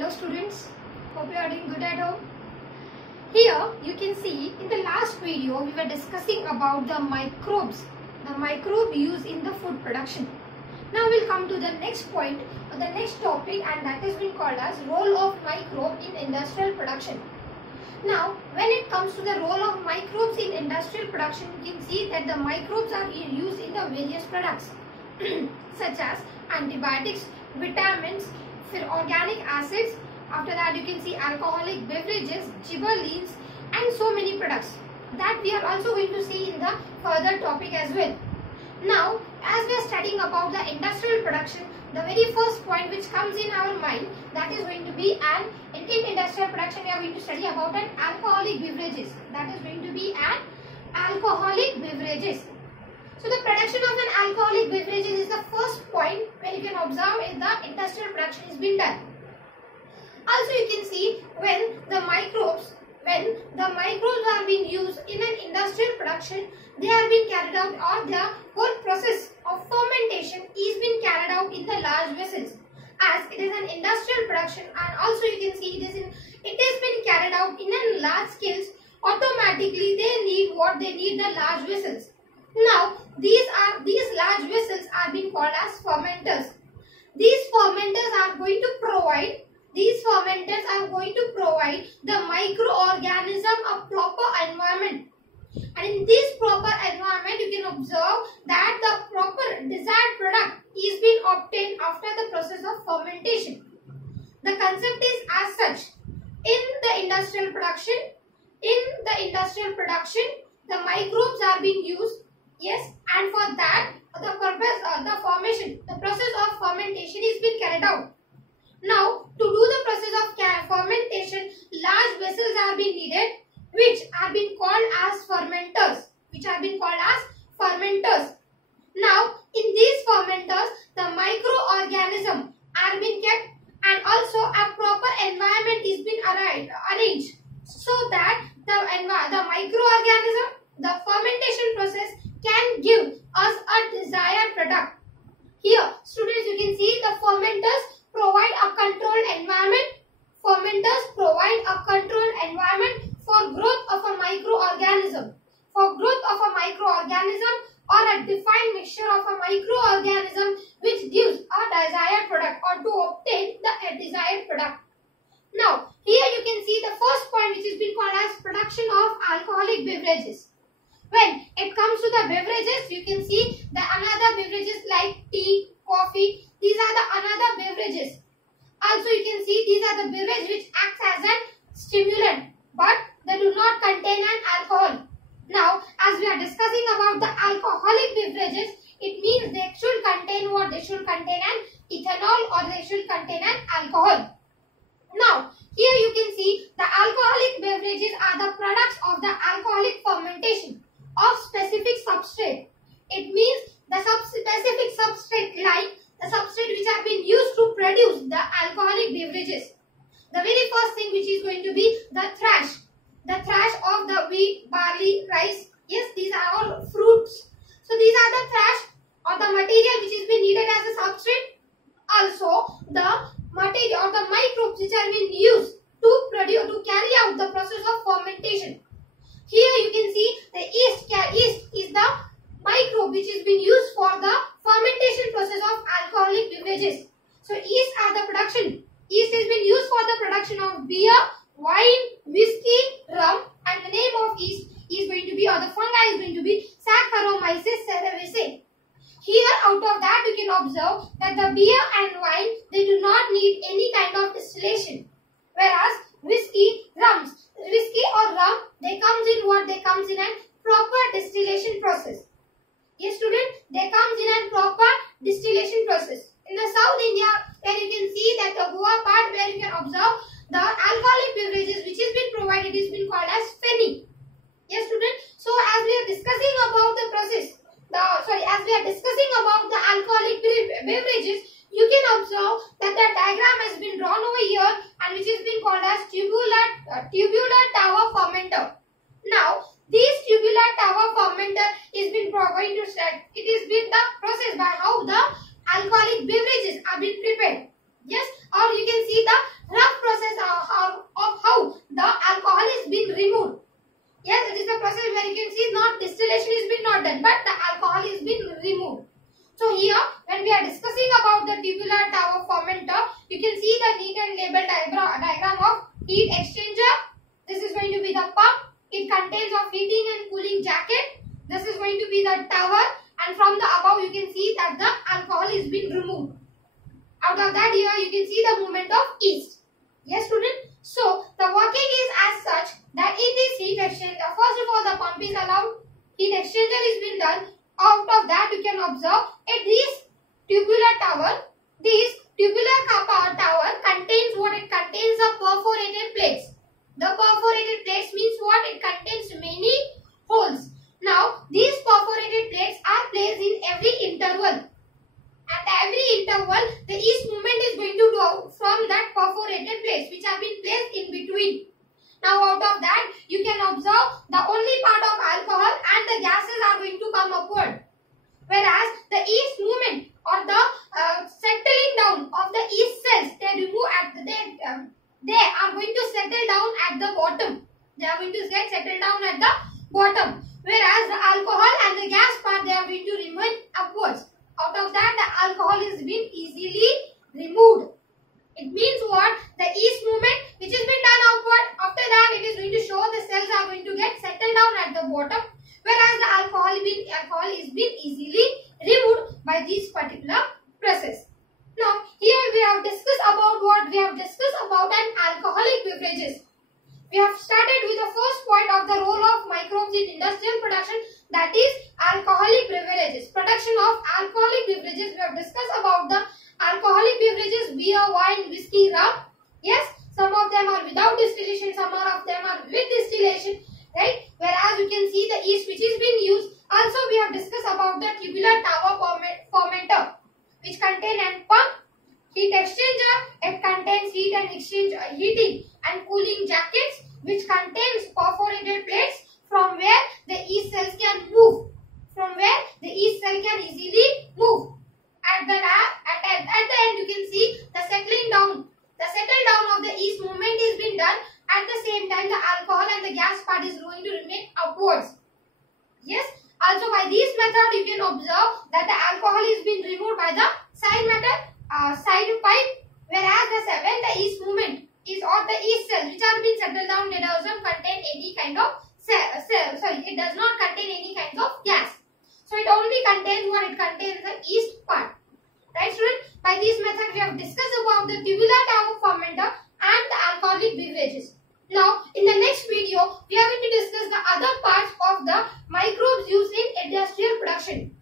Hello students, hope you are doing good at home. Here you can see in the last video we were discussing about the microbes, the microbe used in the food production. Now we'll come to the next point, the next topic, and that has been called as role of microbe in industrial production. Now when it comes to the role of microbes in industrial production, you can see that the microbes are used in the various products such as antibiotics, vitamins, organic acids. After that you can see alcoholic beverages, gibberellins, and so many products that we are also going to see in the further topic as well. Now as we are studying about the industrial production, the very first point which comes in our mind, that is going to be in industrial production we are going to study about an alcoholic beverages. That is going to be an alcoholic beverages. So the production of an alcoholic beverages is the first point where you can observe in the industrial production is being done. Also you can see when the microbes are being used in an industrial production, they are being carried out, or the whole process of fermentation is being carried out in the large vessels, as it is an industrial production, and also you can see it is being carried out in a large scales. Automatically they need the large vessels. Now these large vessels are being called as fermenters. These fermenters are going to provide the microorganism a proper environment, and in this proper environment you can observe that the proper desired product is being obtained after the process of fermentation. The concept is as such: in the industrial production, the microbes are being used. Yes, and for that the process of fermentation is being carried out. Now, to do the process of fermentation, large vessels are being needed, which are being called as fermenters. Now, in these fermenters, the microorganisms are being kept, and also a proper environment is being arranged so that the microorganism, the fermentation process can give us a desired product. Here, students, you can see the fermenters provide a controlled environment. Fermenters provide a controlled environment for growth of a microorganism. Or a defined mixture of a microorganism which gives a desired product, or to obtain the desired product. Now, here you can see the first point which is being called as production of alcoholic beverages. When it comes to the beverages, you can see the another beverages like tea, coffee. These are the another beverages. Also you can see these are the beverages which acts as a stimulant, but they do not contain an alcohol. Now as we are discussing about the alcoholic beverages, it means they should contain what? They should contain an ethanol, or they should contain an alcohol. Now here you can see the alcoholic beverages are the products of the alcoholic fermentation of specific substrate. It means the specific substrate, like the substrate which have been used to produce the alcoholic beverages. The very first thing which is going to be the thrash of the wheat, barley, rice. Yes, these are all fruits. So these are the thrash, or the material which is being needed as a substrate. Also the material or the microbes which are being used to carry out the process of fermentation. Here you can see the yeast is the microbe which is being used for the fermentation process of alcoholic beverages. So yeast is being used for the production of beer, wine, whiskey, rum, and the name of yeast is going to be, or the fungi is going to be, Saccharomyces cerevisiae. Here out of that you can observe that the beer and wine, they do not need any kind of distillation, whereas whiskey or rum, they comes in a proper distillation process. Yes student, they comes in a proper distillation process. In the South India, where you can see that the Goa part, where you can observe the alcoholic beverages which is been provided is been called as feni. Yes student, so as we are discussing about the process, as we are discussing about the alcoholic beverages, you can observe that the diagram has been drawn over here, and which is being called as tubular tower fermenter. Now this tubular tower fermenter is been going to set. It is been the process by how the alcoholic beverages are being prepared. Yes, or you can see the rough here, when we are discussing about the tubular tower fermenter, you can see the neat and label diagram of heat exchanger. This is going to be the pump. It contains of heating and cooling jacket. This is going to be the tower, and from the above you can see that the alcohol is being removed. Out of that, here you can see the movement of yeast. Yes, student. So the working is as such that in this heat exchanger, first of all the pump is allowed, heat exchanger is being done. Out of that you can observe at this tubular tower, tower contains what? It contains the perforated plates. The perforated plates means what? It contains many holes. Now these perforated plates are placed in every interval. At every interval, the yeast movement is going to go from that perforated plates which have been placed in between. Now out of that, you can observe the only part of alcohol and the gases are going to come upward. Whereas the yeast movement or the settling down of the yeast cells, they are going to settle down at the bottom. They are going to get settled down at the bottom. Whereas the alcohol and the gas part, they are going to remain upwards. Out of that, the alcohol is being easily removed. It means what? The yeast movement which has been done outward, after that it is going to show the cells are going to get settled down at the bottom, whereas the alcohol is being easily removed by this particular process. Now here we have discussed about what? We have discussed about an alcoholic beverages. We have started with the first point of the role of microbes in industrial production, that is alcoholic beverages. Production of alcoholic beverages. We have discussed about the alcoholic beverages, beer, wine, whiskey, rum. Yes, some of them are without distillation, some of them are with distillation, right? Whereas you can see the yeast which is being used. Also we have discussed about the tubular tower fermenter, which contain and pump, heat exchanger. It contains heating and cooling jackets, which contains perforated plates from where the yeast cells can move. From where the yeast cell can easily move. At the end you can see the settling down. The settle down of the yeast movement is being done. At the same time, the alcohol and the gas part is going to remain upwards. Yes. Also by this method you can observe that the alcohol is being removed by the side pipe, whereas when the yeast movement is or the yeast cells which are being settled down, they doesn't contain any kind of it does not contain any kind of gas. So it only contains what? It contains the yeast part. Right, student? By this method we have discussed about the tubular tower fermenter and the alcoholic beverages. Now in the next video we are going to discuss the other parts of the microbes used in industrial production.